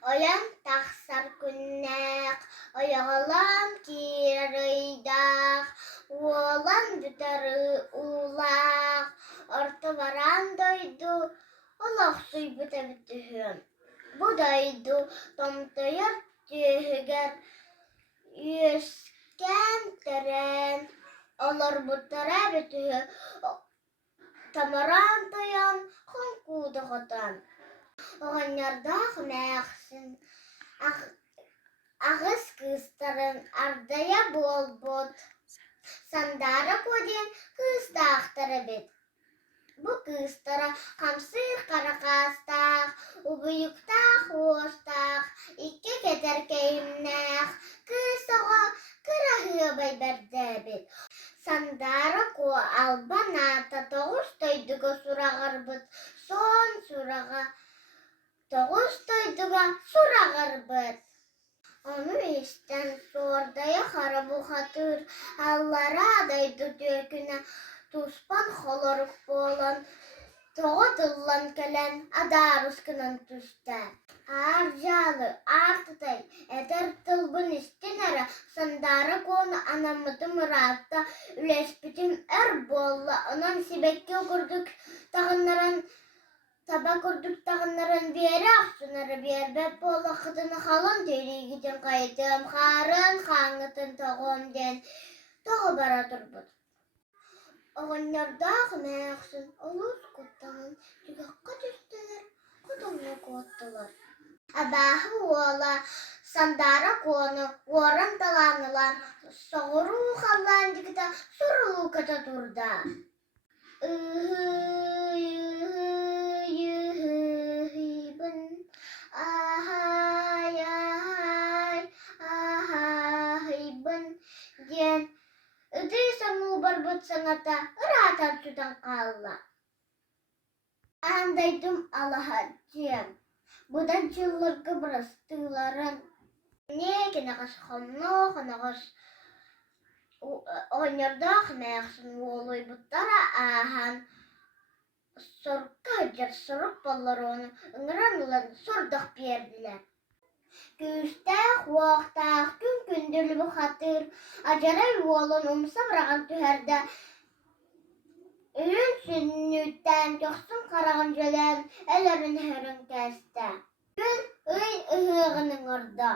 Оян тахсар күннәк, ояғалам кирейдақ, уолан бүтәрі улақ, орты баран дойду, олақ суй бүті бүтіхім. Бұ дойду томтойыр түйігер, үйескен тәрен, олар бұттара бүтіхі, тамаран тойан, қонқуды ғотан. Оғанярдақ мәқсін, ағыз кыстарын ардая бол-бот, сандары көден кыстақтары бет. Бұ кыстара қамсыр қарақастақ, ұбыйықтақ оштақ, икке кетер кейімнәқ, кыстаға кырахы байбәрді бет. Сандары ко албаната тоғыз тойдығы сұрағыр бұд, сон сұраға тоғыз тойдыға сұрағыр бұд. Оны естен сордая қара бұқатыр, аллара адайды төкіне туспан холорық болан, тоғы тұллан кәлен адарыс кінін түсті. Аржалы, артытай, әдір тұлбын істенәрі, сандары коны анамыды мұратта үлеспітім әр болла, онан себекке көрдік тағынларын, таба көрдік тағынларын бері ақсынары бербәп болла қытыны қалын түйрегіден қайтым, қарын қаңытын тоғым ден, тоғы бара тұрбыд. Оғаннардағы мәқсін олыс көттағын, түгіққа түстелер, құдымны көттілер. Абахы ола, сандары коны, орын таланылан, соғыру қалан дегіда сұрылу ката тұрда. Үйбін, ахайбын, ден, үді саңу бар бұд саңата, ұратан судан қалла. Андайдым алаға дем. Бұдан жылырғы бұрыстыларын. Некен ағаш қомно, қанағаш ойнырдақ мәқсін олой бұттара ахан. Сұрқа жер сұрып балар оны ұңыранылан сұрдық берділер. Күштәқ, уақтақ, күн-күнділі бұқатыр, ажарай олын ұмса біраған түхәрді. Үйін сүннүттен жоқсын қарағын жөлен, әлерін әрін кәсті. Күн үй ұғының ұрда.